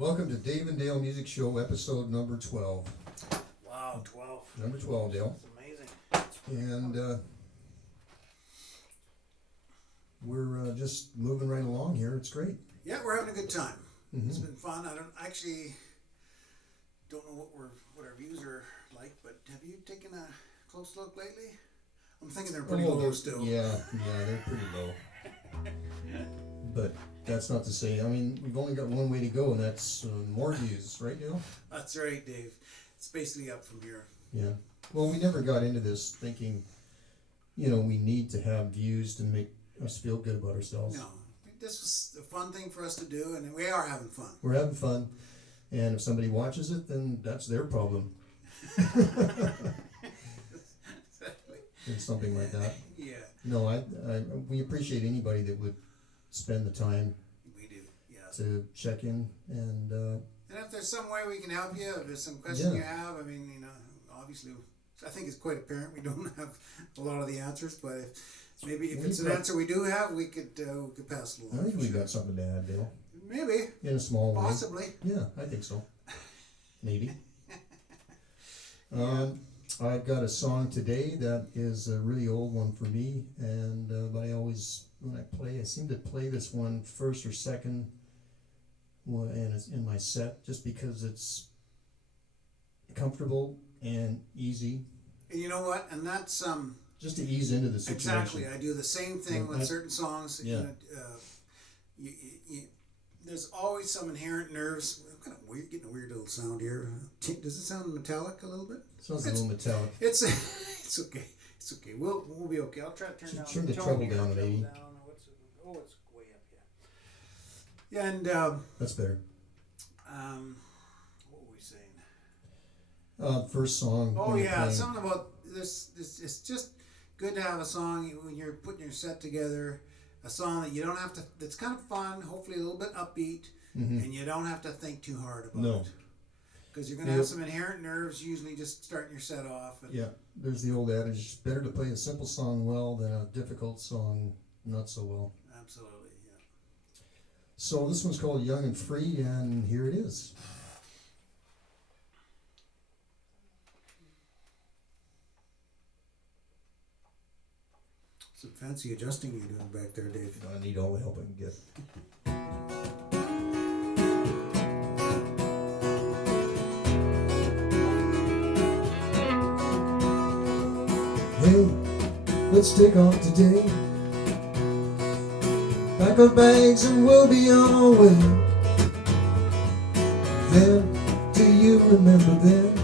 Welcome to Dave and Dale Music Show, episode number 12. Wow, 12. Number 12, Dale. That's amazing. And we're just moving right along here. It's great. Yeah, we're having a good time. Mm-hmm. It's been fun. I don't know what our views are like, but have you taken a close look lately? I'm thinking they're pretty low still. Yeah, they're pretty low. But that's not to say, I mean, we've only got one way to go, and that's more views, right, Dale? That's right, Dave. It's basically up from here. Yeah. Well, we never got into this thinking, we need to have views to make us feel good about ourselves. No, this was a fun thing for us to do, and we are having fun. We're having fun, and if somebody watches it, then that's their problem. It's something like that. Yeah. No, we appreciate anybody that would spend the time. We do, yeah. To check in and. And if there's some way we can help you, if there's some question you have, obviously, I think it's quite apparent we don't have a lot of the answers, but if it's an answer we do have, we could pass it along. I think we got something to add, Dale. Maybe. In a small way. Possibly. Yeah, I think so. Maybe. Yeah. I've got a song today that is a really old one for me, and but I always, when I seem to play this one first or second, and it's in my set, just because it's comfortable and easy. And you know what? And that's just to ease into the situation. Exactly. I do the same thing with certain songs. Yeah. There's always some inherent nerves. Kind of weird, getting a weird little sound here. Does it sound metallic a little bit? Sounds a little metallic. It's okay. It's okay. We'll be okay. I'll try to turn down. Turn the treble down, maybe. It's way up here. Yeah, and that's better. What were we saying? First song. Oh yeah, something about this. It's just good to have a song when you're putting your set together. A song that you don't have to. That's kind of fun. Hopefully a little bit upbeat. Mm-hmm. And you don't have to think too hard about it. Because you're going to have some inherent nerves, usually just starting your set off. Yeah, there's the old adage, it's better to play a simple song well than a difficult song not so well. Absolutely, yeah. So this one's called Young and Free, and here it is. Some fancy adjusting you're doing back there, Dave. I need all the help I can get. Hey, let's take off today. Pack our bags and we'll be on our way. Then, do you remember then?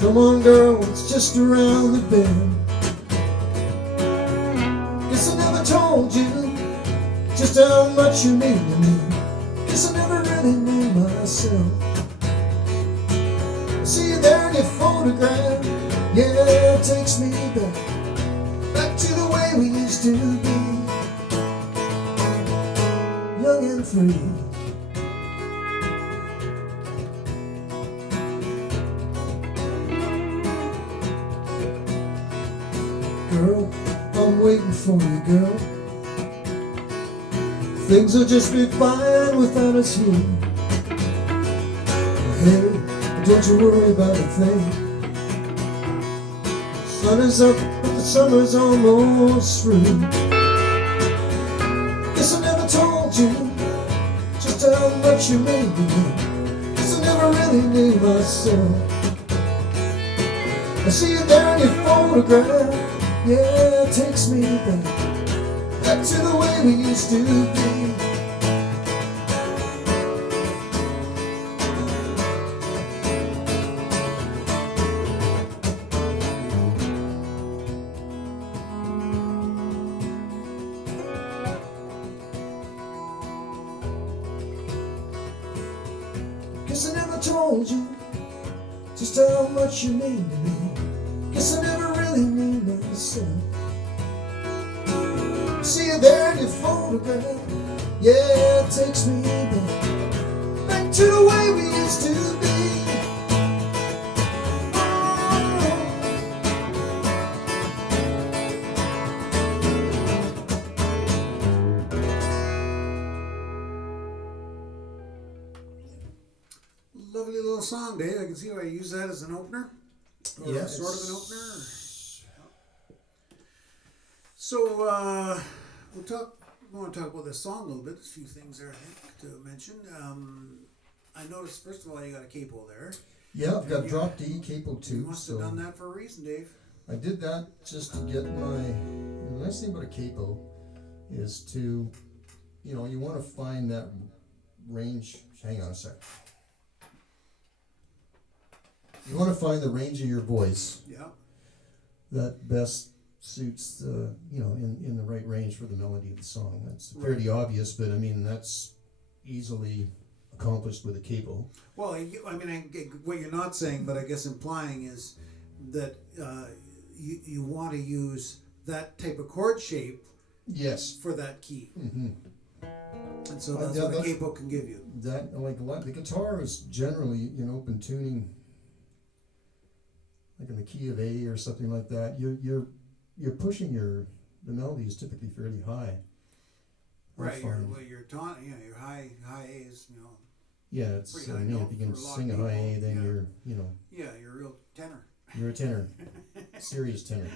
Come on girl, it's just around the bend. Guess I never told you just how much you mean to me. Guess I never really knew myself. I see you there in your photograph. Yeah, it takes me back to the way we used to be, young and free. Girl, I'm waiting for you, girl. Things will just be fine without us here. Hey, don't you worry about a thing. Sun is up, but the summer's almost through. Guess I never told you just how much you made me. Guess I never really knew myself. I see you there in your photograph. Yeah, it takes me back to the way we used to be. Guess I never told you just how much you mean to me. Guess I never really knew myself. See you there in your photograph. Yeah, it takes me back to the way we used to be. lovely little song, Dave. I can see why you use that as an opener. Or Yeah, sort of an it's- opener. So we want to talk about this song a little bit. There's a few things there I think to mention. I noticed first of all you got a capo there. Yeah, I've got you- drop D, capo You 2. must So have done that for a reason, Dave. I did that just to get my. The nice thing about a capo is to, you know, you want to find that range. Hang on a sec. You want to find the range of your voice Yeah. that best suits the, you know, in the right range for the melody of the song. That's Right. fairly obvious, but I mean that's easily accomplished with a capo. Well, what you're not saying, but I guess implying is that you want to use that type of chord shape Yes. for that key, Mm-hmm. and so that's Yeah, what a that's- capo can give you. That like a lot. The guitar is generally in open tuning, like in the key of A or something like that. You're pushing the melody is typically fairly high. I Right. Your find. well, your taunt, your high A's, Yeah, it's. pretty I high mean, note if you can for a lot of sing a high A, people, then yeah. you're, you know, you're a real tenor. you're a tenor, serious tenor.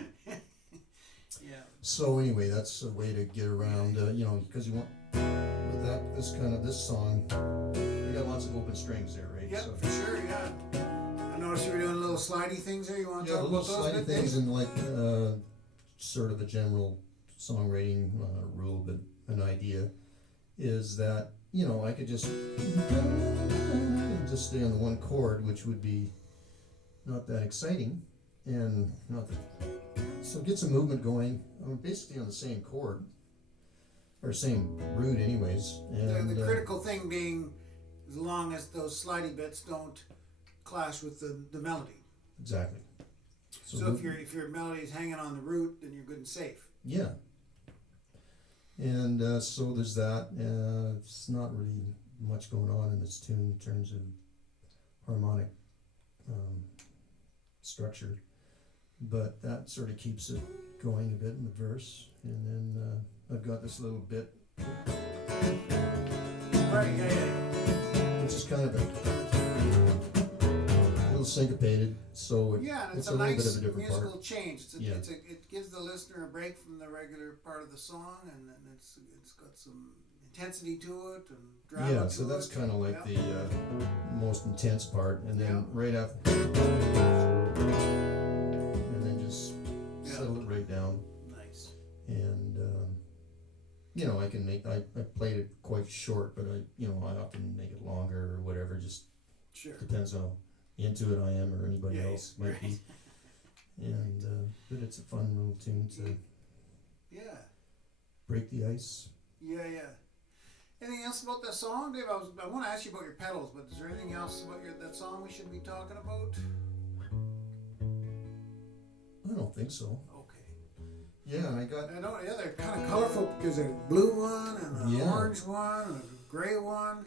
Yeah. So anyway, that's a way to get around, you know, because you want with this song, you got lots of open strings there, right? Yeah, So, for sure. Yeah. I noticed you were doing little slidey things there. You want to yeah, talk little about those? sliding Dave? things and like sort of a general songwriting rule, but an idea is that, you know, I could just stay on the one chord, which would be not that exciting and not that. So get some movement going. I'm basically on the same chord or same root, anyways. And The critical thing being, as long as those slidey bits don't clash with the melody. exactly. So if your melody is hanging on the root, then you're good and safe. Yeah. And so there's that. It's not really much going on in this tune in terms of harmonic structure, but that sort of keeps it going a bit in the verse. And then I've got this little bit, Right. Yeah. which is kind of a little syncopated, so Yeah, and it's it's a little nice bit of a different musical part. change. Yeah. It gives the listener a break from the regular part of the song, and then it's got some intensity to it and drama Yeah, to so that's it. kind of like Yeah. the most intense part, and then Yeah. right after, and then just Yeah. settle it right down. Nice. And you know, I played it quite short, but I often make it longer or whatever. Just Sure. depends how into it I am or anybody Yeah, else might right. be. And but it's a fun little tune to Yeah. break the ice. Yeah. Anything else about that song, Dave? I want to ask you about your pedals, but is there anything else about that song we should be talking about? I don't think so. Okay. Yeah, and I got I know. Yeah, they're kind of colorful. There's a blue one and an Yeah. orange one and a gray one.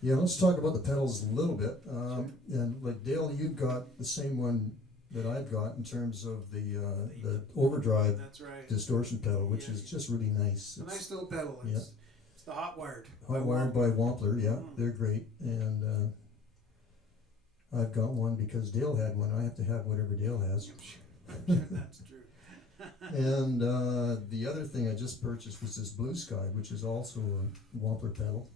yeah. Let's talk about the pedals a little bit. And like Dale, you've got the same one that I've got in terms of the overdrive That's right. distortion pedal, which Yeah. is just really nice. It's a nice little pedal. It's the hot wired. Hot-wired by Wampler, yeah, they're great. And I've got one because Dale had one. I have to have whatever Dale has. I'm sure that's true. And the other thing I just purchased was this Blue Sky, which is also a Wampler pedal.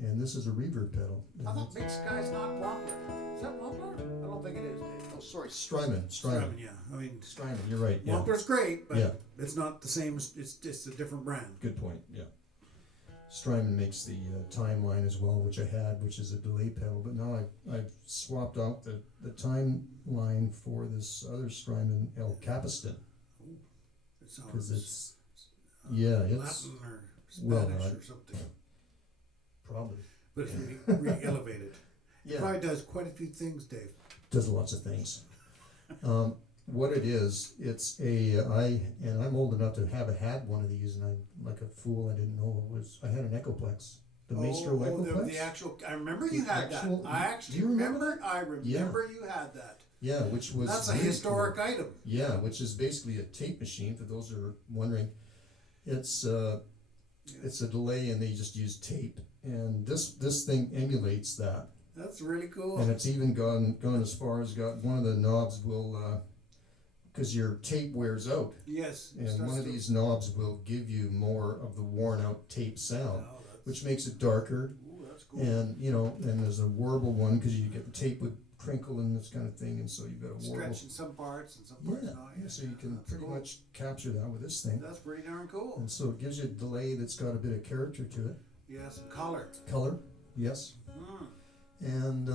And this is a reverb pedal. And I thought it's Big Sky's not Wampler. Is that Wampler? I don't think it is, Dave. oh, sorry, Strymon. Strymon, yeah. I mean, Strymon, you're right. Yeah, Wampler's great, but Yeah. it's not the same. It's just a different brand. good point. Yeah. Strymon makes the timeline as well, which I had, which is a delay pedal. But now I've swapped out the timeline for this other Strymon El Capistan. It sounds Because it's it's Latin or well, Spanish or something. probably But it's really elevated. yeah Probably does quite a few things, Dave. does lots of things. What it is, it's I'm old enough to have had one of these, and I'm like a fool. I didn't know it was. I had an Echoplex, the Maestro Echoplex. The actual. I remember you The had actual- that. I actually do you remember remember. I remember you had that. Yeah, which was That's a really historic cool. item. Yeah, which is basically a tape machine. For those who are wondering, it's a delay, and they just use tape. And this thing emulates that. That's really cool. And it's even gone as far as got one of the knobs will, because your tape wears out, Yes. and one of these knobs will give you more of the worn out tape sound, Oh, which makes it darker. ooh, that's cool. And and there's a warble one because you get the tape would crinkle and this kind of thing, and so you've got a warble. Stretch in some parts and some parts not. Yeah, so you can That's pretty cool. much capture that with this thing. That's pretty darn cool. And so it gives you a delay that's got a bit of character to it. Yes, color. Color, yes. Mm. And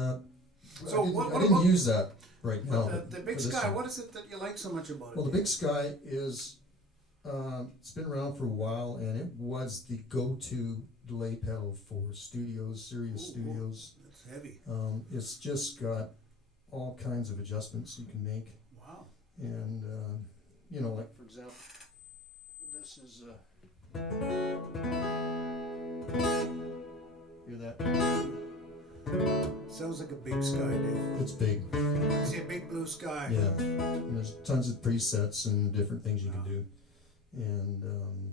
So I didn't use that right now. The Big for this Sky, one. what is it that you like so much about it? Well, the Big Sky is, it's been around for a while, and it was the go-to delay pedal for studios, serious Ooh, studios. It's heavy. It's just got all kinds of adjustments you can make. Wow. And, like for example, this is, hear that? Sounds like a big sky, Dave. It's big. I see a big blue sky. Yeah. And there's tons of presets and different things you can do. And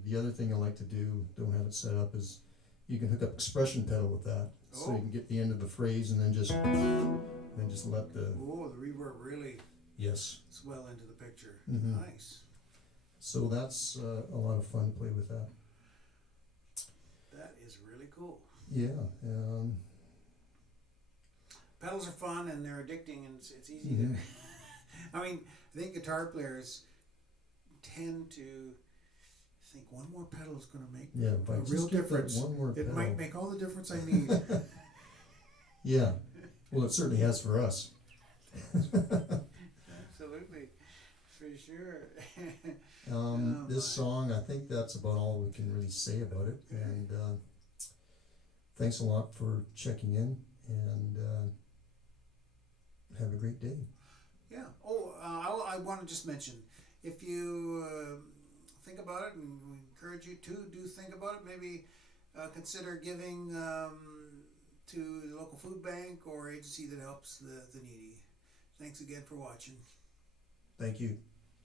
the other thing I like to do, don't have it set up, is you can hook up expression pedal with that. So you can get the end of the phrase and then just let the... Oh, the reverb really Yes. swell into the picture. Mhm. Nice. So that's a lot of fun to play with that. That is really cool. Yeah. Pedals are fun and they're addicting, and it's easy Mhm. to. I mean, I think guitar players tend to think one more pedal is going to make Yeah, a but real just give it difference. one more It pedal. might make all the difference I need. Yeah. Well, it certainly has for us. Absolutely, for sure. Oh, This my. song, I think that's about all we can really say about it. And thanks a lot for checking in, and have a great day. Yeah. Oh, I want to just mention, if you think about it, and we encourage you to do think about it, maybe consider giving to the local food bank or agency that helps the needy. Thanks again for watching. Thank you.